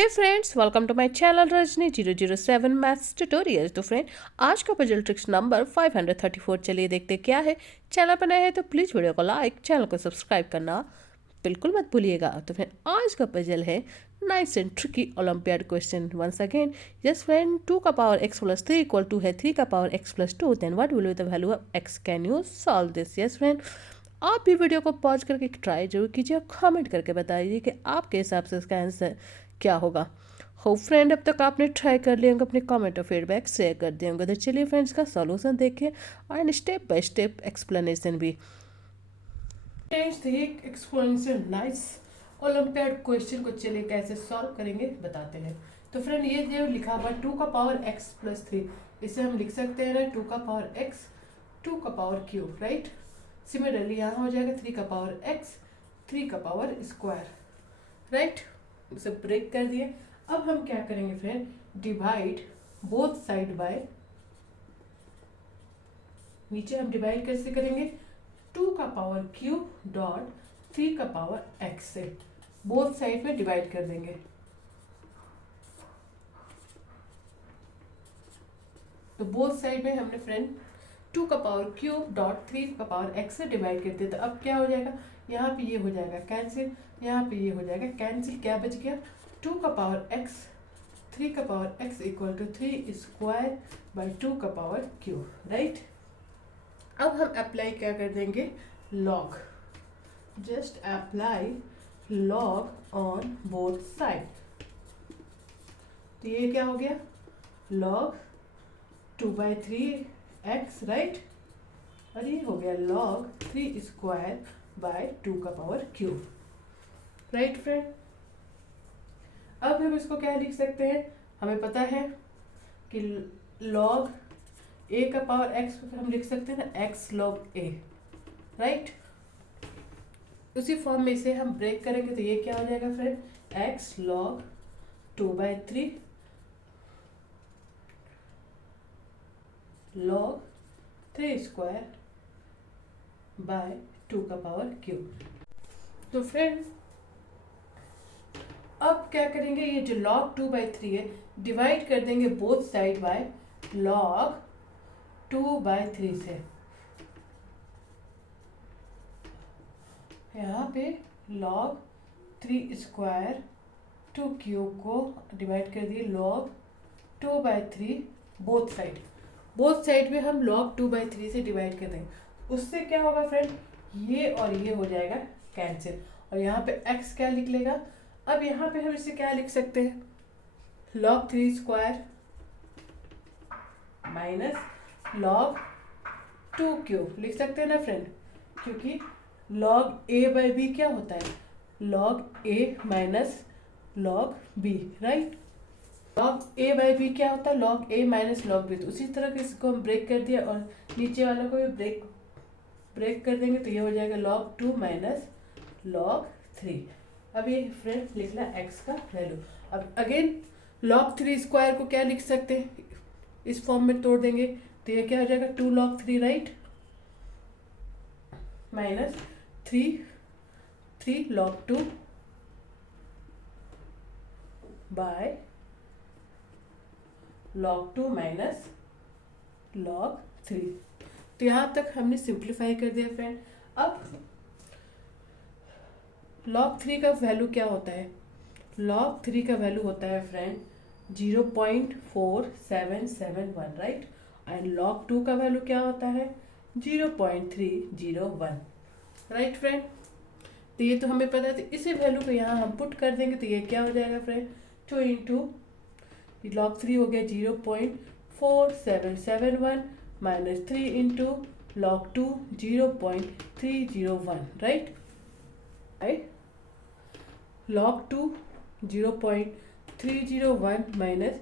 Hey friends, welcome to my channel Rajni 007 maths tutorial. तो friend, आज का पजल ट्रिक्स नंबर 534। चलिए देखते क्या है। चैनल पर नए हैं तो प्लीज़ वीडियो को लाइक, चैनल को सब्सक्राइब करना बिल्कुल मत भूलिएगा। तो फ्रेंड, आज का पजल है nice and tricky Olympiad question. Once again, yes friend, 2 का power x plus 3 equal to है 3 का power x plus 2, then what will be the value of x? Can you solve this? Yes friend, आप भी video को pause करके try जरूर कीजिए और कमेंट करके बताइए कि आपके हिसाब से इसका आंसर क्या होगा। हो फ्रेंड, अब तक आपने ट्राई कर लिया होंगे, अपने कमेंट और फीडबैक शेयर कर दिए होंगे। तो चलिए फ्रेंड्स, का सॉल्यूशन देखिए और स्टेप बाय स्टेप एक्सप्लेनेशन भी। फ्रेंड्स, एक एक्सप्लेनेशन नाइस ओलंपियाड क्वेश्चन को चलिए कैसे सॉल्व करेंगे बताते हैं। तो फ्रेंड, ये जो लिखा हुआ 2 का पावर x प्लस 3, इसे हम लिख सकते हैं ना 2 का पावर x 2 का पावर क्यूब, राइट। सिमिलरली यहाँ हो जाएगा 3 का पावर x 3 का पावर स्क्वायर, राइट। उसे ब्रेक कर दिए। अब हम क्या करेंगे friend, divide both side by, नीचे हम डिवाइड कैसे करेंगे 2 का पावर क्यूब डॉट 3 का पावर x से बोथ साइड में डिवाइड कर देंगे। तो बोथ साइड में हमने फ्रेंड 2 का पावर क्यूब डॉट 3 का पावर x से डिवाइड कर दिया। तो अब क्या हो जाएगा, यहाँ पे ये हो जाएगा कैंसिल, यहाँ पे ये हो जाएगा कैंसिल। क्या बच गया, 2 का पावर x 3 का power x equal to 3 square by 2 का पावर क्यूब, राइट। अब हम अप्लाई क्या कर देंगे, log, just apply log on both side. तो ये क्या हो गया, लॉग 2/3x, राइट, और ये हो गया लॉग 3 स्क्वायर बाय 2 का पावर क्यूब, राइट फ्रेंड। अब हम इसको क्या लिख सकते हैं, हमें पता है कि log a का पावर x हम लिख सकते हैं ना x log a, राइट। उसी फॉर्म में इसे हम ब्रेक करेंगे तो ये क्या हो जाएगा friend, x log 2/3 log 3 square by 2 का पावर क्यूब। तो फ्रेंड, अब क्या करेंगे, ये जो log 2/3 है डिवाइड कर देंगे बोथ साइड बाय log 2/3 से। यहाँ पे log 3 स्क्वायर 2 क्यूब को डिवाइड कर दिए log 2/3 बोथ साइड में हम log 2/3 से डिवाइड कर देंगे। उससे क्या होगा फ्रेंड, ये और ये हो जाएगा कैंसिल, और यहाँ पे x क्या लिख लेगा। अब यहाँ पे हम इसे क्या लिख सकते हैं, log 3 square minus log 2 cube लिख सकते हैं ना फ्रेंड, क्योंकि log a/b क्या होता है, log a minus log b, right. log a/b क्या होता है, log a minus log b। तो उसी तरह के इसको हम ब्रेक कर दिया और नीचे वालों को भी ब्रेक कर देंगे तो ये हो जाएगा log 2 माइनस log 3। अब ये फ्रेंड लिखना x का वैल्यू। अब अगेन log 3 स्क्वायर को क्या लिख सकते हैं, इस फॉर्म में तोड़ देंगे तो ये क्या हो जाएगा 2 log 3, right, minus 3 log 2 by log 2 minus log 3। तो यहाँ तक हमने सिंप्लीफाई कर दिया फ्रेंड। अब log 3 का वैल्यू क्या होता है, log 3 का वैल्यू होता है फ्रेंड 0.4771, राइट, एंड log 2 का वैल्यू क्या होता है 0.301, राइट फ्रेंड। तो ये तो हमें पता है, तो इसी वैल्यू को यहाँ हम पुट कर देंगे तो ये क्या हो जाएगा फ्रेंड 2 इंटू log 3 हो गया 0.4771 minus 3 into log 2 0.301, right. log 2 0.301 minus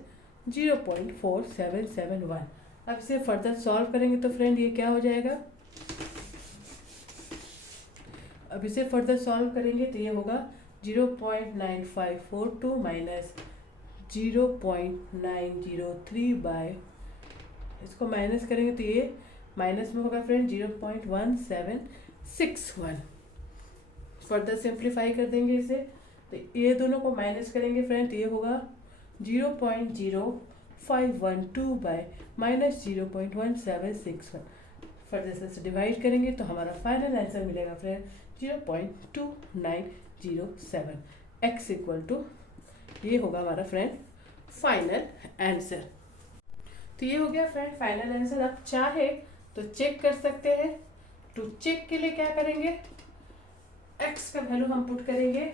0.4771। अब इसे फर्दर सॉल्व करेंगे तो फ्रेंड ये क्या हो जाएगा, अब इसे फर्दर सॉल्व करेंगे तो ये होगा 0.9542 माइनस 0.903 बाय, इसको माइनस करेंगे तो ये माइनस में होगा फ्रेंड 0.1761। फर्दर सिंप्लीफाई कर देंगे इसे तो ये दोनों को माइनस करेंगे फ्रेंड, तो ये होगा 0.0512 बाय माइनस 0.1761। फर्दर से डिवाइड करेंगे तो हमारा फाइनल आंसर मिलेगा फ्रेंड 0.2907। एक्स इक्वल टू, ये होगा हमारा फ्रेंड फाइनल आंसर। तो ये हो गया फ्रेंड फाइनल आंसर। आप चाहे तो चेक कर सकते हैं। तो चेक के लिए क्या करेंगे, x का वैल्यू हम पुट करेंगे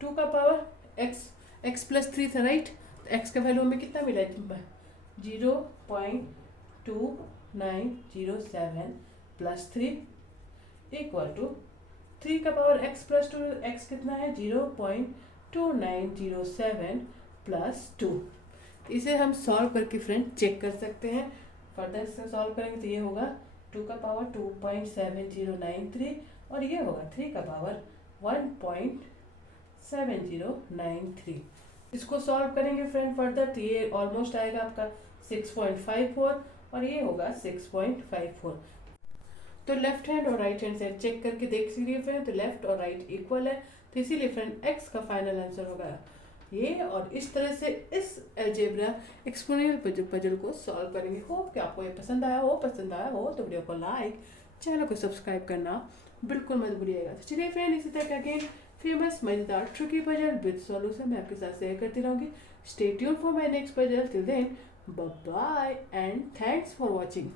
2 का पावर x प्लस 3 था राइट। तो x का वैल्यू हमें कितना मिला है, 0.2907 प्लस 3 इक्वल टू 3 का पावर x प्लस 2, x कितना है 0.2907 प्लस 2। इसे हम सॉल्व करके फ्रेंड चेक कर सकते हैं। फर्दर से सॉल्व करेंगे तो ये होगा 2 का पावर 2.7093 और ये होगा 3 का पावर 1.7093। इसको सॉल्व करेंगे फ्रेंड फर्दर तो ये ऑलमोस्ट आएगा आपका 6.54 और ये होगा 6.54। तो लेफ्ट हैंड और राइट हैंड साइड चेक करके देख लीजिए फ्रेंड, तो लेफ्ट और राइट इक्वल है, तो इसीलिए फ्रेंड एक्स का फाइनल आंसर होगा ये। और इस तरह से इस अलजेब्रा एक्सपोनेंशियल पजल को सॉल्व करेंगे। होप कि आपको ये पसंद आया हो तो वीडियो को लाइक, चैनल को सब्सक्राइब करना बिल्कुल मत भूलिएगा। तो चलिए फ्रेंड, इसी तरह का अगेन फेमस मजेदार ट्रिकी पजल विद सॉल्यूशन मैं आपके साथ शेयर करती रहूंगी। Stay tuned for my next puzzle. Till then bye bye and thanks for watching.